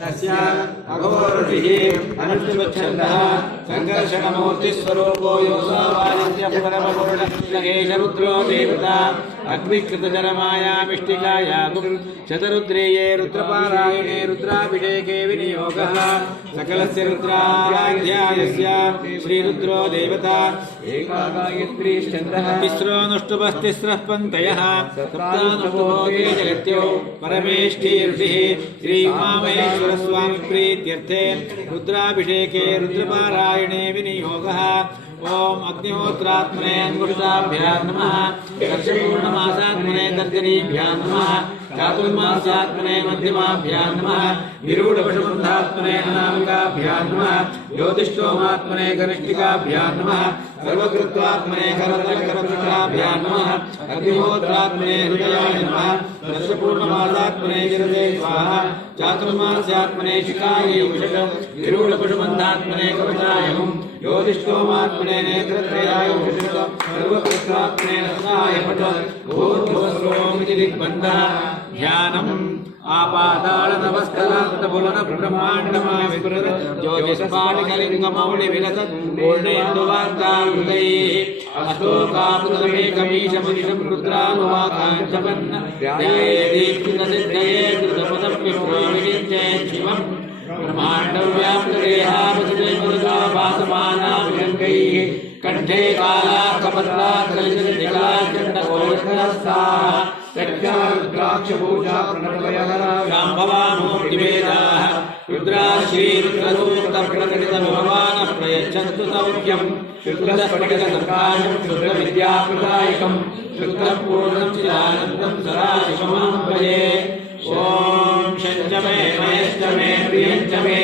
तस्य अघोरुषिः अनुष्टुप्छन्दः सङ्कर्षणमूर्तिस्वरूपो योऽसावादित्यपुनरमपूर्णकृष्णकेशरुद्रो देवता अग्निकृतजलमायामिष्टिकाया शतरुद्रेये रुद्रपारायणे रुद्राभिषेके विनियोगः सकलस्य रुद्राराध्यायस्य श्रीरुद्रो देवता एकागायत्रीश्चन्द्रः तिस्रोऽनुष्टुपस्तिस्रः पङ्क्तयः सप्तानुष्टुभोगे जगत्यो परमेष्ठी ऋषिः श्रीउमामहेश्वरस्वामी प्रीत्यर्थे रुद्राभिषेके रुद्रपारायणे विनियोगः ओम अग्निहोत्रात्मने अंगुष्ठाभ्यां नमः वर्षपूर्णमासात्मने तर्जनीभ्यां नमः चातुर्मास्यात्मने मध्यमाभ्यां नमः विरूढपशुबन्धात्मने अनामिकाभ्यां नमः ज्योतिष्ठोमात्मने कनिष्ठिकाभ्यां नमः सर्वकृत्वात्मने करतलकरपुत्राभ्यां नमः अग्निहोत्रात्मने हृदयाय नमः वर्षपूर्णमासात्मने गिरते स्वाहा चातुर्मास्यात्मने शिखायै उषः विरूढपशुबन्धात्मने कवचाय ज्योतिष्ठोमात्मने नेत्रत्रयाय उषः सर्वकृत्वात्मने नसाय पट भूर्भुवस्रोमिति दिग्बन्धः ध्यानम् आपाताल नमस्करान्तपुलन ब्रह्माण्डमाविस्फुरत् ज्योतिष्पालिकलिङ्गमौलिविलसत् पूर्णेन्दुवार्तामृतैः अशोकामृतमेकमीशमनिशं रुद्रानुवाकाञ्चपन् ध्यायेदीक्षितसिद्धये कृतपदप्युष्णो विनित्येत् शिवम् ब्रह्माण्डव्याप्तदेहापतिदेवताभासमानाभिषङ्गैः कण्ठे कालाकपत्राकलितनिकाचण्डकोशस्थाः शाम्भवामूर्तिवेदाः रुद्राश्रीरुद्रसूक्तप्रकटितविभवानः प्रयच्छन्तु सौख्यं शुद्धस्फटिकसर्पाणं शुद्धविद्याप्रदायकं शुद्धपूर्णं चिदानन्दं सदाशिवमहं भजे ओम शञ्च मे मयश्च मे प्रियञ्च मे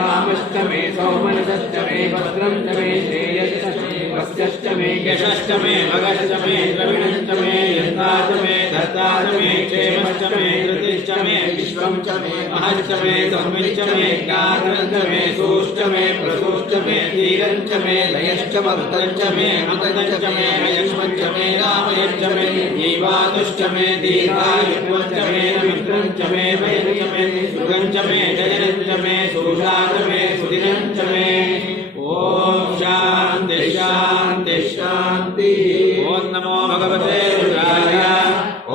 कामश्च मे सौमनसश्च मे भद्रं च मे श्रेयश्च मे वस्यश्च मे यशश्च मे भगश्च मे द्रविणश्च मे यन्ता च मे धर्ता च मे क्षेमश्च मे धृतिश्च मे विश्वं च मे महश्च मे धर्मिश्च मे ज्ञानं च मे सूश्च मे प्रसूश्च मे धीरं च मे लयश्च मर्तं च मे अमृतं च मे अयक्ष्मं च मे रामयश्च मे जीवानुश्च मे दीर्घायुत्वं च मे मित्रं च मे वैरं च मे सुखं च मे जयनं च मे सुषा च मे सुदिनं च मे ओम शांति शांति शांति। ओम नमो भगवते रुद्राय।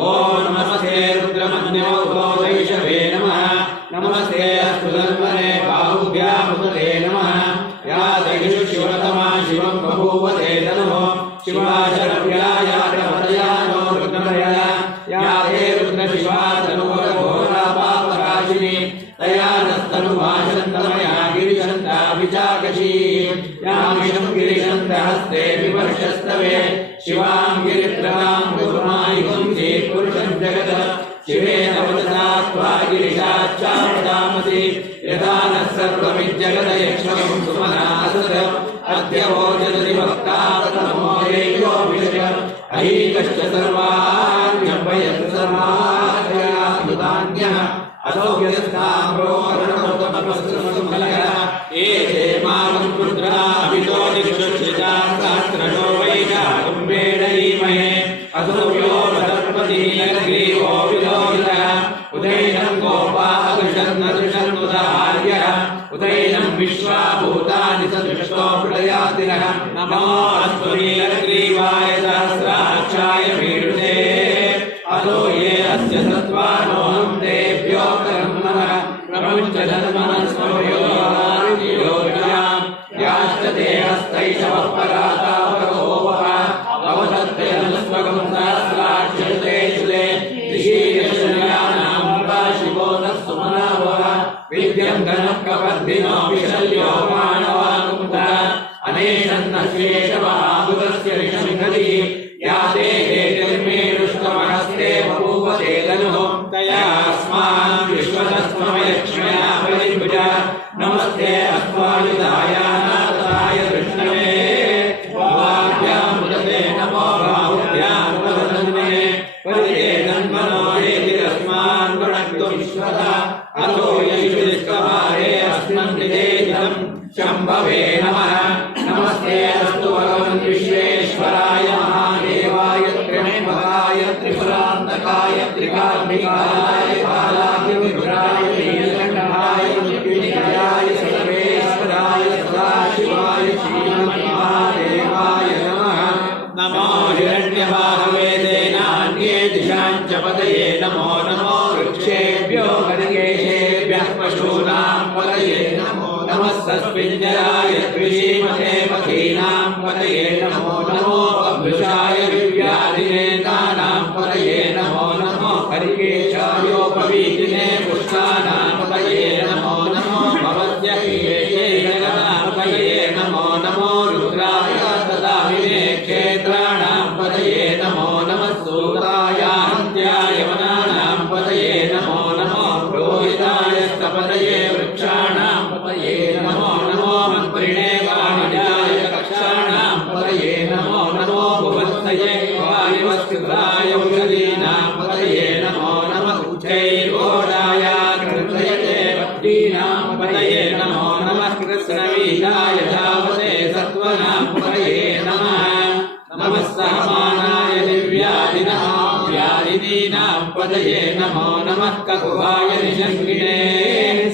ओम नमस्ते रुद्रमन्योभवैषवे नमः। नमस्ते अस्तुधन्वने बाहुभ्यामुदते नमः। या दैषु शिवतमा शिवं बभूवते तनुः शिवाशरव्यायातमदयानो रुद्रमया या ते रुद्रशिवा तनुवरघोरापापराशिनी तया नस्तनुभाषन्तमया गिरिशन्ताभिचाकशी यामिषं गिरिशन्तहस्ते विवर्षस्तवे शिवां गिरिप्रदां गुरुमायुगुंसि पुरुषं जगत् शिवेन वदसा त्वा गिरिशाच्चापदामसि यथा नः सर्वमिज्जगदयक्ष्मं सुमनासत् अद्य वोचति भक्तावतमो देयो विषय अहीकश्च सर्वाण्यभयत् सर्वाद्यान्यः असौख्यस्ताम्रोरणोतमस्मलः एते मामं रुद्राभितो दिक्षुश्रितास्त्रनो वैशाकुम्भेणैमहे असौख्यो वदर्पतिग्रीवो विलोहितः उदैनं गोपादृशन्नदृशन्नुदार्यः उदैनं विश्वाभूतानि सदृष्टो प्रलयातिनः नमो अस्त्वनीलग्रीवाय सहस्राक्षाय मीडुते अतो ये अस्य सत्त्वानोऽहं तेभ्यो कर्मणः प्रमुञ्च धर्मः स्मयोर्योग्यां याश्चते हस्तैषवः परातावरोपः अवदत्ते अनुस्वगं सहस्राक्षते शुले ऋषीयशल्यानां शिवो नः सुमनावः विद्यं धनः कवर्धिनो विशल्यो मानवाकुन्तः अनेशन्नः श्वेषमहाबुधस्य ऋषङ्खलिः या ते हेतिर्मेरुष्टमहस्ते बभूवते धनुः तया अस्मान् विश्वतस्त्वमयक्ष्मया बलिर्भुजा नमस्ते अस्त्वायुधाय नाथाय कृष्णवे वाभ्यामुदते नमो बाहुभ्यामुदधन्वे परिते धन्वनो हेतिरस्मान् गृणक्तु विश्वता अतो ययुष्टिष्कवाहे अस्मन् निवेदितं शम्भवे नमः। नमस्ते अस्तु भगवन् विश्वेश्वराय महादेवाय त्र्यम्बकाय त्रिपुरान्तकाय त्रिकाग्निकाय बालाय विभुराय नमः सस्पिञ्जराय कृषीमते पथीनां पतये नमो नमो अभृशाय दिव्याधिनेतानां पतये नमो नमो हरिकेशायोपवीतिने पुष्टानां पतये नमो नमो भवत्यखिलेशे जगतां पतये नमो नमो रुद्राय ददामिने क्षेत्राणां पतये नमो नमः सूताय हन्त्याय वनानां पतये नमो नमो रोहिताय स्तपतये वृक्षाणां पतये नमो नमो मन्त्रिणे वाणिजाय कक्षाणां पतये नमो नमो भुवत्सये वायुवस्कृताय औषधीनां पतये नमो नमः उच्चैर्घोषाय कृतयते भक्तीनां पतये नमो नमः कृष्णवीराय धावते सत्त्वनां पतये नमः नमः सहमानाय दिव्यादिनः व्याधिनीनां पतये नमो नमः ककुवाय निषङ्गिणे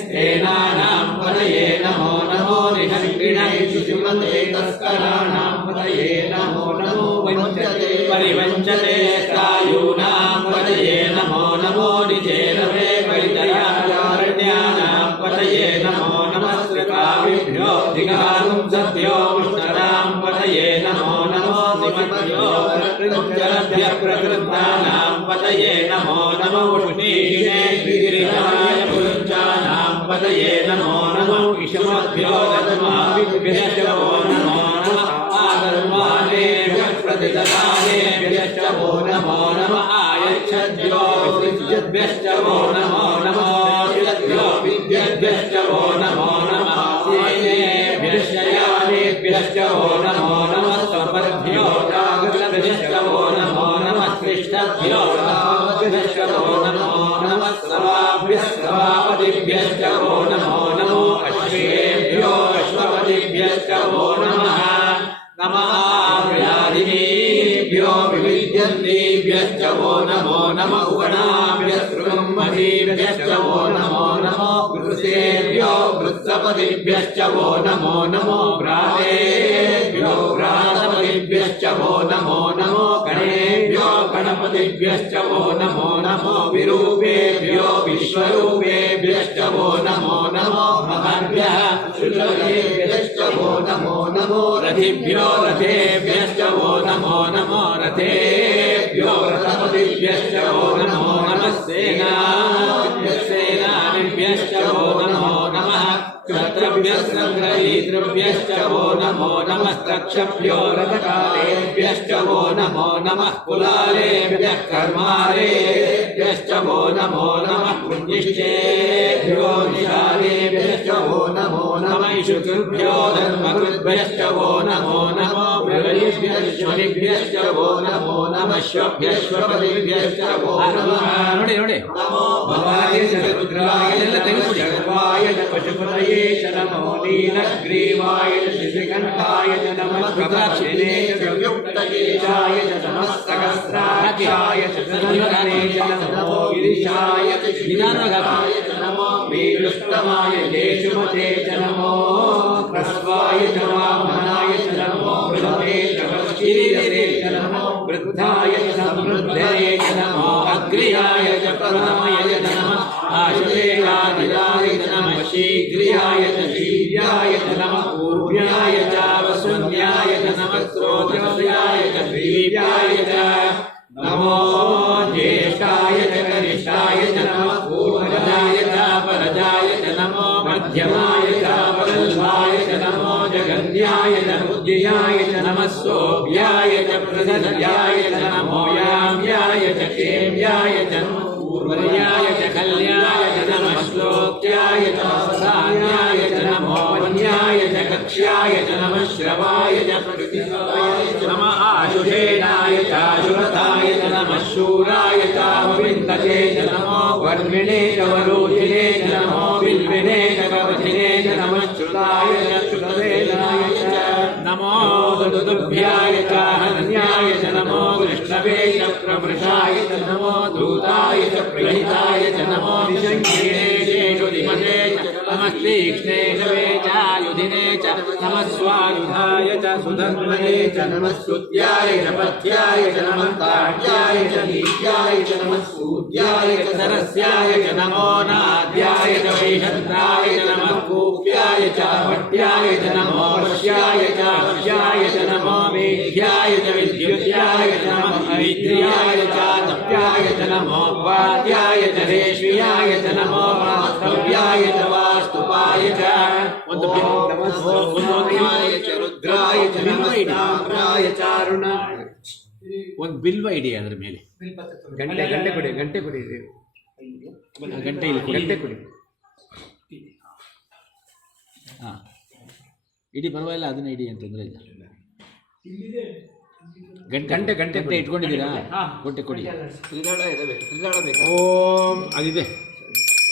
स्तेनानां पतये नमो नमो निषङ्गिणे शिशुमते तस्कराणां पतये नमो नमो वञ्चते परिवञ्चते स्थायूनां पतये नमो नमो निजेनवे परितयारण्यानां पतये नमो नमः श्रकाविभ्यो दिगारुं सद्यो मुष्टरां पतये नमो नमो दिमभ्यो प्रकृत्यभ्यः प्रकृतानां पतये नमो नमो उष्णीषिणे गिरिराय पुरुषाणां पतये नमो नमो इषमभ्यो दत्माभिभ्यश्च वो नमो नमः आगर्वाणेभ्यः प्रतिददानेभ्यश्च वो नमो नमः आयच्छद्भ्यो विसृज्यद्भ्यश्च वो नमो नमः शिलद्भ्यो विद्यद्भ्यश्च वो नमो नमः सेनेभ्यश्च यानेभ्यश्च वो नमो नमः स्वपद्भ्यो जागृतभ्यश्च वो नमो नमः कृष्णभ्यो रामभ्यश्च वो नमो नमः सवाभ्यः सवापदिभ्यश्च वो नमो नमो अश्वेभ्यो अश्वपदिभ्यश्च वो नमः नमः व्याधिनीभ्यो विविध्यन्तीभ्यश्च वो नमो नमः उगणाभ्यस्त्रुमहीभ्यश्च वो नमो नमो वृषेभ्यो वृत्सपदिभ्यश्च वो नमो नमो व्रातेभ्यो व्रातपदिभ्यश्च वो नमो नमो गणेभ्यो गणपतिभ्यश्च वो नमो नमो विरूपेभ्यो विश्वरूपेभ्यश्च वो नमो नमो महर्भ्यः श्रुतभ्यश्च वो नमो नमो रथिभ्यो रथेभ्यश्च वो नमो नमो रथेभ्यो रथपतिभ्यश्च वो नमो नमः सेनानिभ्यश्च वो नमो नमः क्षत्रभ्यस्सङ्ग्रहीतृभ्यश्च वो नमो नमः रक्षभ्यो रथकालेभ्यश्च वो नमो नमः कुलालेभ्यः कर्मालेभ्यश्च वो नमो नमः पुण्यश्चेभ्यो निशालेभ्यश्च वो नमो नमः शुकृभ्यो धर्मकृद्भ्यश्च वो नमो नमो प्रलयेभ्यश्च वो नमो नमः श्वभ्यश्वपदिभ्यश्च वो नमः नमो भवाय च रुद्राय जगवाय च पशुपतये च नमो नीलग्रीवाय च शिशिकण्ठाय च नमः प्रकाशिने च युक्तकेशाय च नमः सहस्राक्षाय च सदने च नमो गिरिशाय च श्रीनाथाय च नमो वीरुष्टमाय केशुमते च नमो प्रस्वाय च वामनाय च नमो वृद्धे च वक्षीरसे च नमो वृद्धाय च समृद्धये च नमो अग्र्याय च प्रथमाय च नमः आशुलेयादिलाय च नमः शीघ्रियाय च शीर्याय च नमः पूर्व्याय च वसुन्याय च नमः स्रोतस्याय च द्विव्याय च नमो ज्येष्ठाय च कनिष्ठाय च नमः पूर्वजाय च परजाय च नमो मध्यमाय च वल्भाय च नमो जगन्याय च बुद्धियाय च नमः सोभ्याय च प्रसन्याय च नमो याम्याय च क्षेम्याय च पूर्वर्याय च कल्याय च नमः श्लोक्याय च सान्याय च नमो वन्याय च कक्ष्याय च नमः श्रवाय च प्रकृतिसाय च नमः आशुषेणाय च आशुरथाय च नमः शूराय च विन्दते च नमो वर्मिणे च वरोधिने च नमो बिल्विने च कवचिने च नमः श्रुताय च श्रुतवेदनाय च नमो दुदुभ्याय च हन्याय च नमो कृष्णवे च प्रमृषाय च नमो दूताय च प्रहिताय च नमो निषङ्गिणे शेषुधिमते च नमः तीक्ष्णेशवे चायुधिने च नमः स्वायुधाय च सुधन्वने च नमः स्तुत्याय च पथ्याय च नमः ताढ्याय च नीत्याय च नमः सूद्याय च सरस्याय च नमो नाद्याय च वैशन्ताय च नमः कूप्याय च च भट्याय च नमो वश्याय च वश्याय च नमो वेद्याय च विद्युत्याय च नमः ऐन्द्रियाय च तप्याय च नमो वाद्याय च रेष्म्याय च नमो वास्तव्याय च वास्तुपाय च नमस्ते च रुद्राय च नमस्ताम्राय च अरुण ಒಂದು ಬಿಲ್ವ ಇಡಿ ಅದರ ಮೇಲೆ ಗಂಟೆ ಗಂಟೆ ಕೊಡಿ ಗಂಟೆ ಇಲ್ಲಿ ಗಂಟೆ ಕೊಡಿ ಹಾಂ ಇಡಿ ಪರವಾಗಿಲ್ಲ ಅದನ್ನ ಇಡಿ ಅಂತಂದ್ರೆ ಇಲ್ಲ ಗಂಟೆ ಗಂಟೆ ಇಟ್ಕೊಂಡಿದ್ದೀರಾ ಕೊಟ್ಟೆ ಕೊಡಿ ತ್ರಿದಳ ಬೇಕು ಓಂ ಅದಿದೆ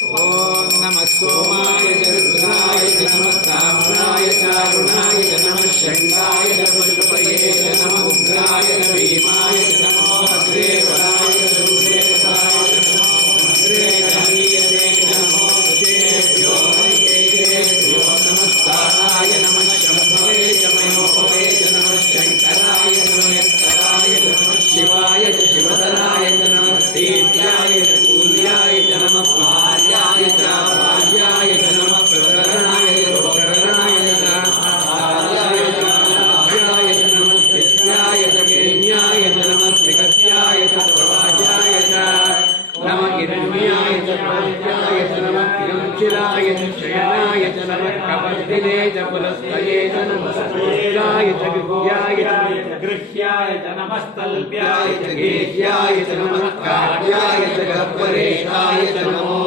ಓಂ ನಮಃ ಸೋಮಾಯ ಚ ರುದ್ರಾಯ ಚ ನಮಃ ತಾಮ್ರಾಯ ಚ ಅರುಣಾಯ ಚ ನಮಃ ಶಂಗಾಯ ಚ ಪಶುಪತಯೇ ಚ ನಮಃ ಉಗ್ರಾಯ ಚ ಭೀಮಾಯ ಚ ನಮೋ ಅಗ್ರೇ ವರಾಯ ಚ ರುದ್ರೇಶಾಯ ಚ ನಮೋ ಅಗ್ರೇ ಚಾನೀಯತೆ ಚ ನಮೋ ರುದ್ರೇಭ್ಯೋ ಹರಿಕೇಭ್ಯೋ ನಮಸ್ಕಾರಾಯ ನಮಃ ಶಂಭವೇ ಚ ಮಯೋಪವೇ ಚ ನಮಃ ಶಂಕರಾಯ ನಮಃ ಯತ್ಕರಾಯ ಚ ನಮಃ ಶಿವಾಯ ಚ ಶಿವಧರಾಯ ಚ ನಮಃ ದೇವ್ಯಾಯ ಚ ಕೂಲ್ಯಾಯ ಚ ನಮಃ भार्याय च भार्याय च नमः प्रकरणाय च प्रकरणाय च भार्याय च भार्याय च नमः शिष्याय च केन्याय च नमः श्रीकत्याय च प्रवाद्याय च नमः हिरण्याय च प्राज्याय च नमः हिरञ्चिराय च शयनाय च नमः कपद्दिने च पुलस्तये च नमः स्फूर्ताय च विद्याय च गृह्याय च नमस्तल्प्याय च गेह्याय च नमः कार्याय च गह्वरेशाय च नमो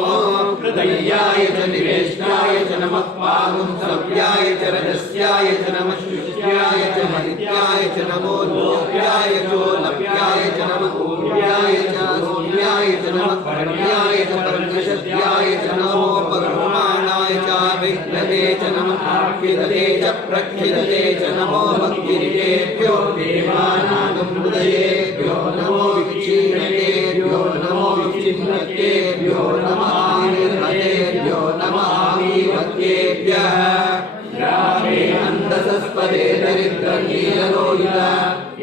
हृदयाय च निवेष्टाय च नमः पागुं सव्याय च रजस्याय च नमः शुच्याय च महित्याय च नमो लोप्याय चोलप्याय च नमः ऊर्याय च सोम्याय च नमः परम्याय च परमशद्याय च नमो पगर्माणाय च विघ्नते च नमः आख्यदते च प्रख्यदते च नमो भक्तिरितेभ्यो देवानागं हृदयेभ्यो नमो विक्षीणतेभ्यो नमो विचिह्नतेभ्यो नमः आविर्भतेभ्यो नमः आविर्भतेभ्यः ग्रामे अन्धसस्पदे दरिद्रनीललोहित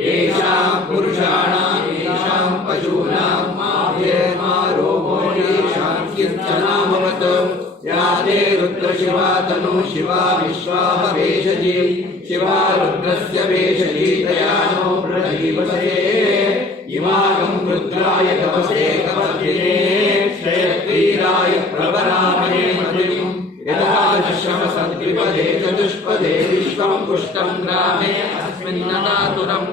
येषां पुरुषाणां येषां पशूनां माभ्येमा रोमो येषां किञ्चनामवत् या ते रुद्रशिवा तनु शिवा विश्वाभवेशजी शिवा रुद्रस्य वेशजी दयानो प्रणयीवसे इमागं रुद्राय तपसे कपद्दिने क्षयक्रीडाय प्रवरामहे मतिं यदा दशमसद्विपदे चतुष्पदे विश्वं पुष्टं ग्रामे अस्मिन्नदातुरं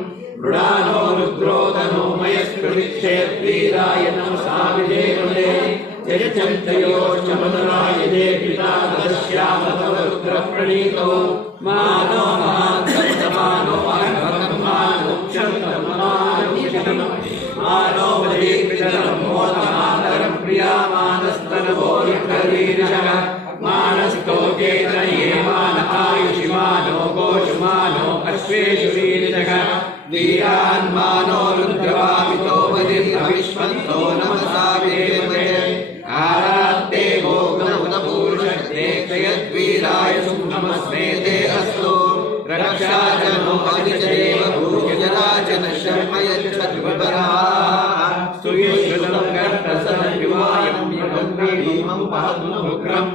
मृडानो रुद्रो तनो मयस्कृतिक्षयक्रीडाय नमसा विजयमुदे यजन्तयोश्चमदराय दे पिता तदस्याम तव रुद्रप्रणीतो मानो महान्तमानो मानो क्षन्तमानो मानो वदेकृतनं मोदमातरं प्रियामानस्तनवो युक्तवीरशः मानस्तोकेतये मान आयुषिमानो गोषुमानो अश्वेषु वीरशः वीरान्मानो रुद्रवामितो वदिर्विश्वन्तो नमसा विदेवते आरात्ते भोगमुदपूरुषते क्षयद्वीराय नमस्ते ते अस्तु रक्षाजनो अधिचदेव भूयराजन शर्म यच्छद्विपराः सुयश्रुतं कर्तसद्विवायं यगं भीमं पहत्नुग्रं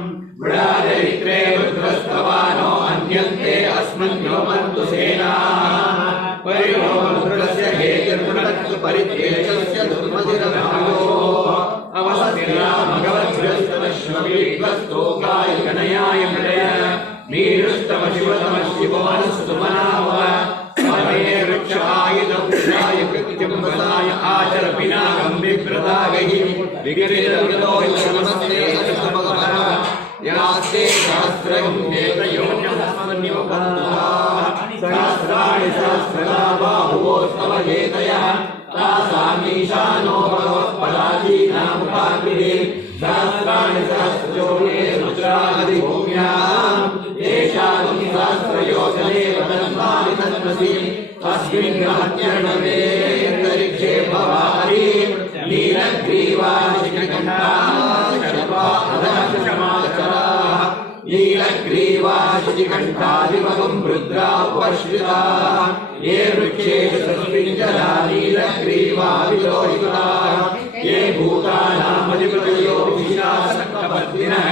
मृडाचरित्रे रुद्रस्तवानो अन्यन्ते अस्मन्योमन्तु सेनाः परिणोरुद्रस्य हेतिर्मृणत्तु परित्येषस्य दुर्मधिरभागो अवस्थिरा भगवद्भ्यस्तमश्वविद्वस्तोकाय गणयाय मृडय मीरुस्तव शिवतम शिवोऽनस्तु मनाव स्मरे वृक्षायुधमुद्राय कृत्युम्बलाय आचर पिनाकं विभ्रदागैः विगिरितमृतोच्छमस्ते अस्तु भगवः यास्ते सहस्रं वेदयोन्यमस्मन्योपत्तुः सहस्राणि सहस्रदा बाहुवोस्तव हेतयः तासामीशानो भगवत्पदाधीनामुपाग्निः सहस्राणि सहस्रयोगे रुद्रादिभूम्याम् येषां सहस्रयोजने वदन्मानि तन्मसि तस्मिन् ग्रहत्यर्णवे अन्तरिक्षे भवारि नीलग्रीवाशिखण्डाः नीलग्रीवाशिखण्डादिवगं रुद्रा उपश्रिताः ये वृक्षेषु सस्मिञ्जरा नीलग्रीवाविलोहिताः ये भूतानामधिपतयो विशासक्तपद्मिनः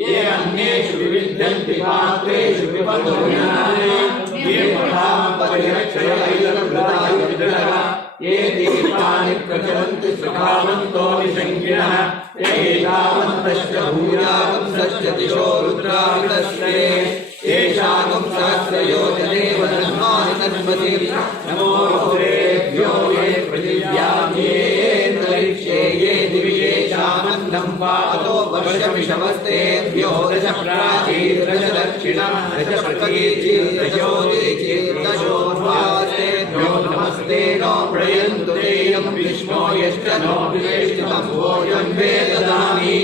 ये अन्येषु विविध्यन्ते गच्छन्ति पात्रेषु विपदोन्याने ये पठामपरिरक्षयैलकृतायुधः ये दीपानि प्रचलन्ति सुखावन्तो निषङ्गिणः ये एतावन्तश्च भूयावंसश्च दिशो रुद्रावितस्ते येषागं सहस्रयोजनेव धर्माणि तन्मति नमो रुद्रेभ्यो ये पृथिव्यां येऽन्तरिक्षे ये दिवि येषामन्नं पातो वर्षमिषवस्तेभ्यो दश प्राचीर्दश दक्षिणं दश प्रतीचीर्दशोदीचीर्दशोर्वासेभ्यो नमस्ते नो प्रयन्तु तेयं विष्णो यश्च नो विवेष्टितं भोजं वे ददामि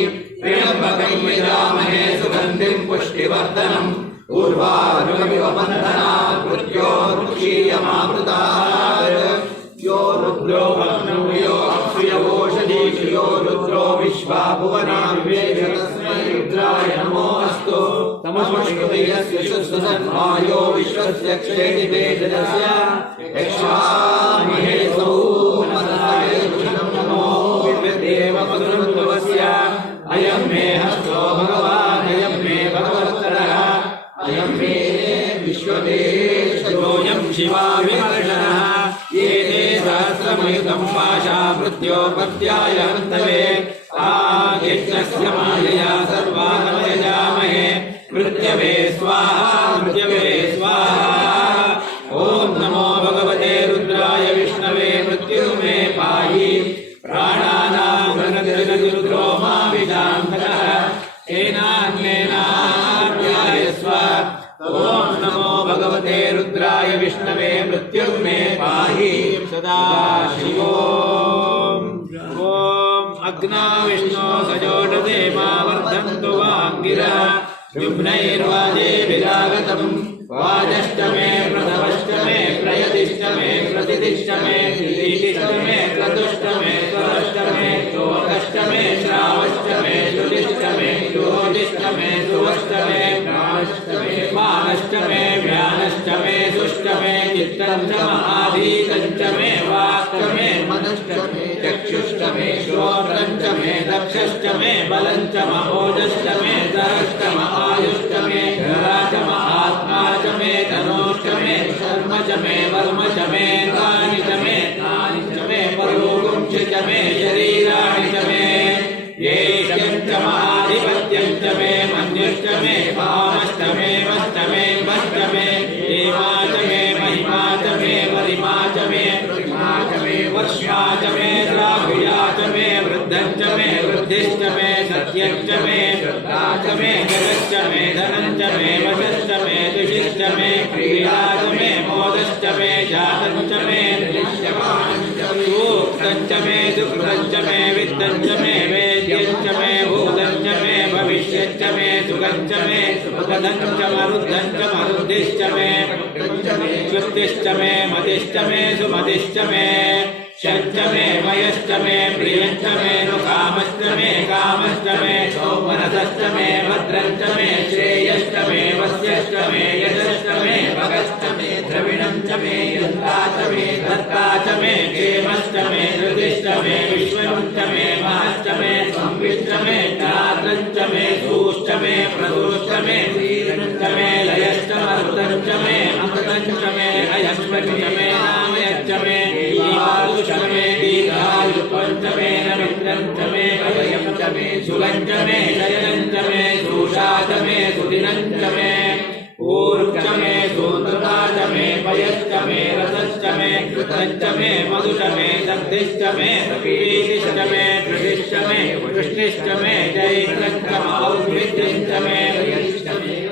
त्र्यम्बकं यजामहे सुगन्धिं पुष्टिवर्धनम् उर्वारुकमिव बन्धनात् मृत्योर्मुक्षीयमामृतात् यो रुद्रो अग्नौ यो अक्षयवोषधीषु यो रुद्रो विश्वा भुवना विवेश तस्मै रुद्राय नमोऽस्तु तमश्नुतयस्य शुद्धसन्मायो विश्वस्य क्षेति वेदस्य यक्षामहे सौमनाय नमो विद्येव मधुरत्वस्य अयं मे हस्तो भगवान् अयं मे भगवत्तरः अयं मे विश्वदेशोऽयं शिवा विमर्शनः ये ते सहस्रमयुतं पाशा मृत्योपत्याय हन्तवे आदित्यस्य मायया सर्वानमयजामहे मृत्यवे स्वाहा मृत्यवे स्वाहा ॐ नमो भगवते रुद्राय विष्णवे मृत्युर्मे पाहि प्राणानां रुद्रो मा विजान्तरः एनान्येनाप्यायस्व ॐ नमो भगवते रुद्राय विष्णवे मृत्युर्मे पाहि सदाशिवो ॐ अग्ना विष्णो सजोषसे मा वर्धन्तु वाङ्गिरः युम्नैर्वाजे विरागतम् वाजश्च मे प्रथमश्च मे प्रयतिश्च मे प्रतिदिश्च मे नीतिश्च मे क्रतुश्च मे स्वरश्च मे शोकश्च मे श्रावश्च मे श्रुतिश्च मे ज्योतिश्च मे सुवश्च मे प्राणश्च मे मानश्च मे व्यानश्च मे सुश्च मे चित्तञ्च महाधीतञ्च मे वाक्च मे मनश्च मे चक्षुश्च मे श्रोत्रञ्च मे दक्षश्च मे बलञ्च महोजश्च मे सहश्च आयुश्च मे च महात्मा च मे तनोश्च मे शर्म च मे वर्म च मे तानि च मे परोगुं च मे शरीराणि च मे येष्यं च महाधिपत्यं च मे मन्युश्च मे भामश्च मे वश्च मे वश्च मे हेमा च मे महिमा च मे वरिमा च मे वर्ष्मा च मे द्राहुया च मे वृद्धं च मे वृद्धिश्च मे सत्यं च मे श्रद्धा च मे जगश्च मे धनं च मे वशश्च मे दुषिश्च मे क्रीडा च मे मोदश्च मे जातं च मे सूक्तं च मे सुकृतं च मे वित्तं च मे वेद्यं च मे भूतं च मे भविष्यं च मे सुखं च मे सुखदं च मरुद्धं च मरुद्धिश्च मे कृतिश्च मे मतिश्च मे सुमतिश्च मे शञ्च मे मयश्च मे प्रियञ्च मे कामश्च मे कामश्च मे मनसश्च मे भद्रञ्च मे श्रेयश्च मे वस्यश्च मे यशश्च मे भगश्च मे द्रविणं च मे यन्ता च मे धर्ता च मे क्षेमश्च मे धृतिश्च मे विश्वं च मे महश्च मे संविश्च मे चात्रञ्च मे सूश्च मे प्रदोश्च मे श्रीरञ्च मे लयश्च मरुतञ्च मे अमृतञ्च मे अयश्च मे नामयश्च मे मे दीर्घायुत्वं च मे नमित्रं च मे अजयं च मे सुगं च मे शयनं च मे सुषा च मे सुदिनं च मे ऊर्ज मे सूत्रता च मे पयश्च मे रसश्च मे कृतं च मे मधुश्च मे दग्धिश्च मे प्रीतिश्च मे धृतिश्च मे वृष्टिश्च मे जैत्रञ्च औद्भिद्यं च मे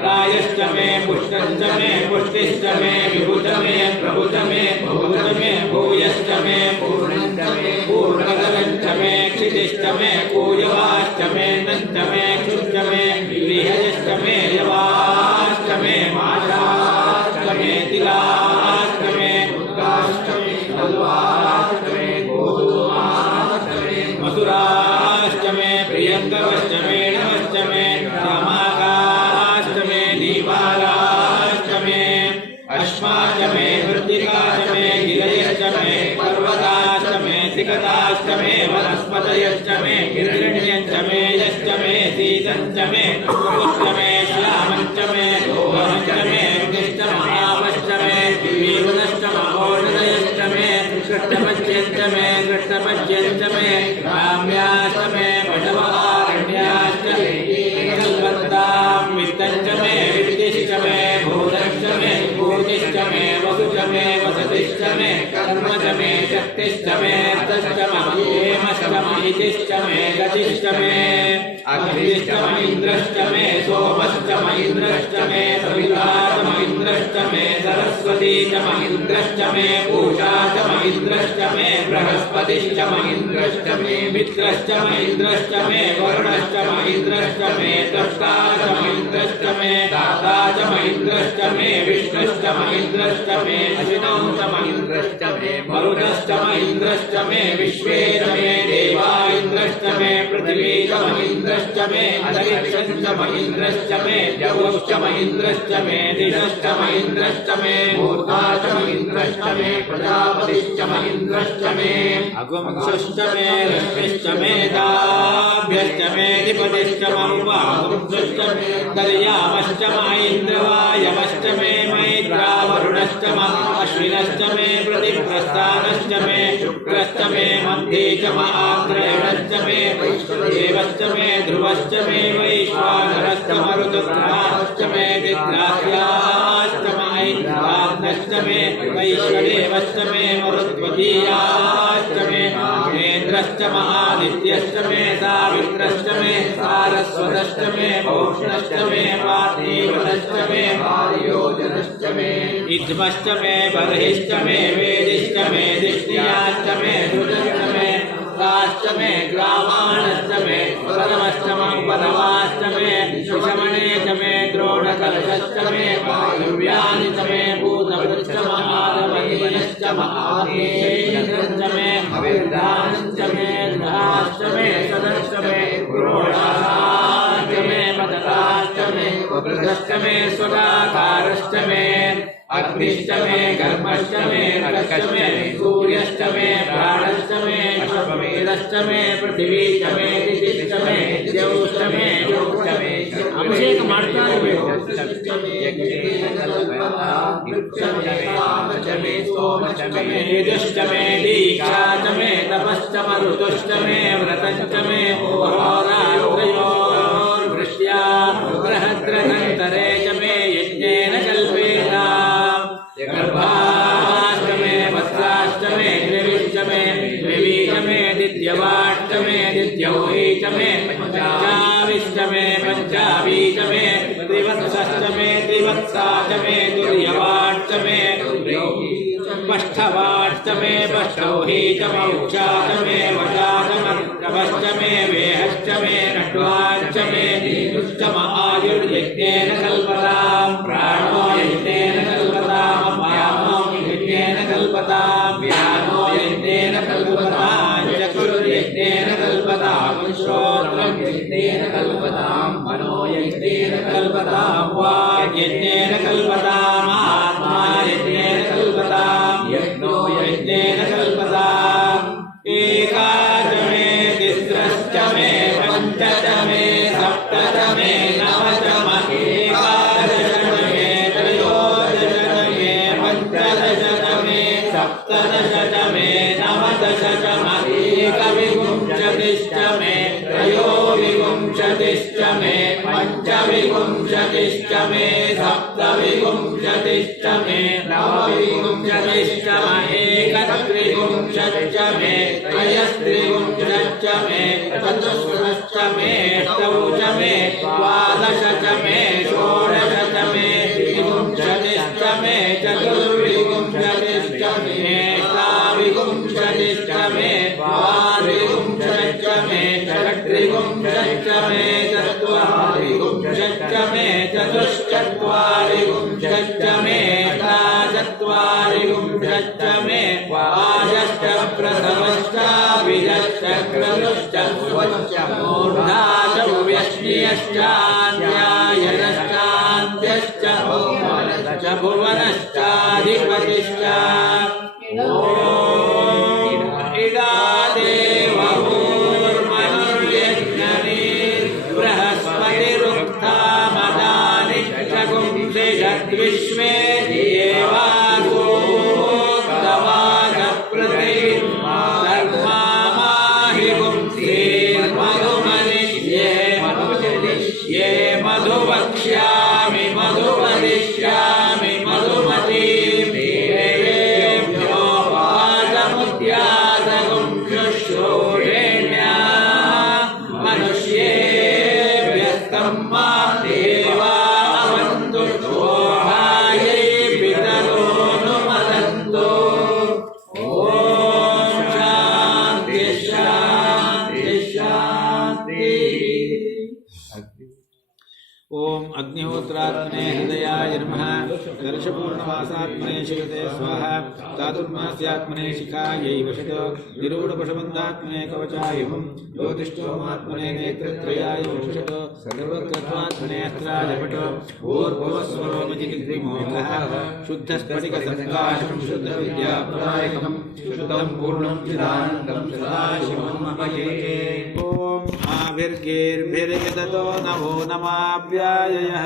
रायश्च मे पुष्टं च मे पुष्टिश्च मे विभुत मे प्रभुत मे भूत मे भूयश्च मे पूर्णञ्च मे पूर्णगलञ्च मे क्षितिश्च मे कूयवाश्च मे नञ्च मे क्षुश्च मे गृहयश्च मे यवाश्च मे माशाश्च मे तिलाश्च मे दुर्गाश्च मे हल्वाश्च मे गोधूमाश्च मे मधुराश्च मे प्रियङ्कवश्च मे नवश्च मे श्यामाकाश्च मे दीपालाश्च मे अश्माश्च मे मृत्तिकाश्च मे गिरयश्च मे पर्वताश्च मे सिकताश्च मे वनस्पतयश्च मे हिरण्यश्च मे यश्च मे शीतञ्च मे पुष्टमे श्यामञ्चमे लोहञ्चमे कृष्णमहापश्चमे वीरुनश्चमहोदयश्चमे कृष्णपच्यञ्चमे कृष्णपच्यञ्चमे राम्याश्चमे वटवहारण्याश्च कल्पन्तां वित्तञ्चमे वित्तिश्चमे भूतश्चमे भूतिश्चमे वसुचमे वसतिश्चमे कर्मचमे शक्तिश्चमे हेमश्चमहितिश्चमे गतिश्चमे अग्निश्चमैन्द्रश्चमे सोमश्चमैन्द्रश्चमे सविताचमैन्द्रश्चमे सरस्वतीचमैन्द्रश्चमे पूषाचमैन्द्रश्चमे बृहस्पतिश्चमैन्द्रश्चमे मित्रश्चमैन्द्रश्चमे वरुणश्चमैन्द्रश्चमे द्रष्टाचमैन्द्रश्चमे दाताचमैन्द्रश्चमे विष्णुश्चमैन्द्रश्चमे अश्विनौचमैन्द्रश्चमे मरुतश्चमैन्द्रश्चमे विश्वे चमे देवा इन्द्रश्चमे पृथिवीचमैन्द्रश्चमे अन्तरिक्षश्चमैन्द्रश्चमे द्यौश्चमैन्द्रश्चमे दिशश्चमैन्द्रश्चमे मूर्धाचमैन्द्रश्चमे प्रजापतिश्चमैन्द्रश्चमे अग्वंशश्चमे रश्मिश्चमे दाभ्यश्चमे अधिपतिश्चमरुपागुंशश्चमे दर्यामश्चमैन्द्रवायमश्चमे मैत्रावरुणश्चम अश्विनश्चमे प्रतिप्रस्थानश्चमे शुक्रश्चमे मध्ये चमाग्रयणश्चमे वैश्वदेवश्चमे ध्रुवश्चमे वैश्वानरश्चमरुद्राश्चमे दिग्राह्याश्चमैन्द्राग्नश्चमे वैश्वदेवश्चमे मरुद्वतीयाश्चमे इन्द्रश्चमादित्यश्चमे सावित्रश्चमे सारस्वतश्चमे भौष्णश्चमे पार्थिवतश्चमे वायुयोजनश्चमे इद्मश्चमे बर्हिश्चमे वेदिश्चमे दिष्टियाश्चमे धृतश्चमे राश्चमे ग्रामाणश्चमे परमश्चमे सुषमणे चमे द्रोणकलशश्चमे वायुव्यानिचमे भूतवृक्षमहारवनीयश्चमे अविर्धानश्चमे ग्रहाश्चमे सदश्चमे क्रोडाश्चमे मदताश्चमे वृद्धश्चमे स्वगाकारश्चमे अग्निश्चमे कर्मश्चमे नरश्चमे सूर्यश्चमे प्राणश्चमे अश्वमेधश्चमे पृथिवीश्चमे दिशिश्चमे द्यौश्चमे योगश्चमे अभिषेक ಮಾಡ್ತಾ ಇರಬೇಕು यज्ञमे सोमश्चमे यजुश्चमे दीक्षाश्चमे तपश्चमे ऋतुश्चमे व्रतश्चमे होरात्रयोर्वृष्ट्या बृहद्रथन्तरे चमे यज्ञेन कल्पेता गर्भाष्टमे वत्साष्टमे द्विविष्टमे द्विवीचमे दित्यवाष्टमे दित्यौहीचमे पञ्चाविष्टमे पञ्चावीचमे त्रिवत्सष्टमे त्रिवत्साचमे तुर्यवाष्टमे पष्ठवाष्टमे पष्टौहीचमौक्षाचमे वशाचमर्कवश्चमे वेहश्चमे नट्वाच्चमे दुष्टम आयुर्यज्ञेन कल्पतां प्राणो यज्ञेन कल्पतां व्यामो यज्ञेन कल्पतां व्यानो यज्ञेन कल्पतां चक्षुर्यज्ञेन कल्पतां श्रोत्रं यज्ञेन कल्पतां मनो यज्ञेन कल्पतां वाक् यज्ञेन कल्पतां आत्मा यज्ञेन कल्पतां यज्ञो यज्ञेन कल्पतां एकादशमे तिस्रश्चमे पञ्चदशमे सप्तदशमे नवदशमे एकादशमे त्रयोदशमे पञ्चदशमे सप्तदशमे नवदशमे एकविंशतिश्चमे त्रयोविंशतिश्चमे पञ्चविंशतिश्चमे सप्तविंशतिश्चमे नवविंशतिश्चमे एकत्रिंशच्चमे त्रयस्त्रिंशच्चमे चतुष्षष्टमे अष्टौचमे द्वादशचमे षोडशचमे विंशतिश्चमे चतुर्विंशतिश्चमे अष्टाविंशतिश्चमे द्वाविंशतिश्चमे षट्त्रिंशच्चमे चत्वारिंशच्चमे चतुश्चत्वारिंशच्चमे अष्टाचत्वारिंशच्चमे द्वादशप्रथमश्चाभिदश्च क्रतुश्च स्वश्च मूर्धाच व्यश्नियश्चान्यायनश्चान्त्यश्च भुवनश्च भुवनश्चाधिपतिश्च इदा देवभूर्मनुर्यज्ञनी बृहस्पतिरुक्थ तद्विश्वे देवासो तवाच प्रतिमाहि पुंसे मधुमनिष्ये मधुवक्ष्यामि मधुवदिष्यामि मधुमतीं देवेभ्यो वाचमुद्यासगुं शुश्रूषेण्या मनुष्येभ्यस्तं मा देवा अवन्तु सोहायै पितरो नुमदन्तु ॐ शान्ति शान्ति शान्ति ओम अग्निहोत्रात्मने हृदयाय नमः दर्शपूर्णवासात्मने शिवते स्वाहा चातुर्मास्यात्मने शिखायै वशतो निरूढपशबन्धात्मने कवचाय हुं ज्योतिष्ठोमात्मने नेत्रत्रयाय वशतो सर्वकृत्वात्मने अस्त्राय पटो ऊर्ध्वस्वरोमजिग्रिमोघः शुद्धस्फटिकसङ्काशं शुद्धविद्याप्रदायकं शुद्धं पूर्णं चिदानन्दं सदाशिवं महे ओम आविर्गेर्भिर्यदतो नभो नमाप्यायय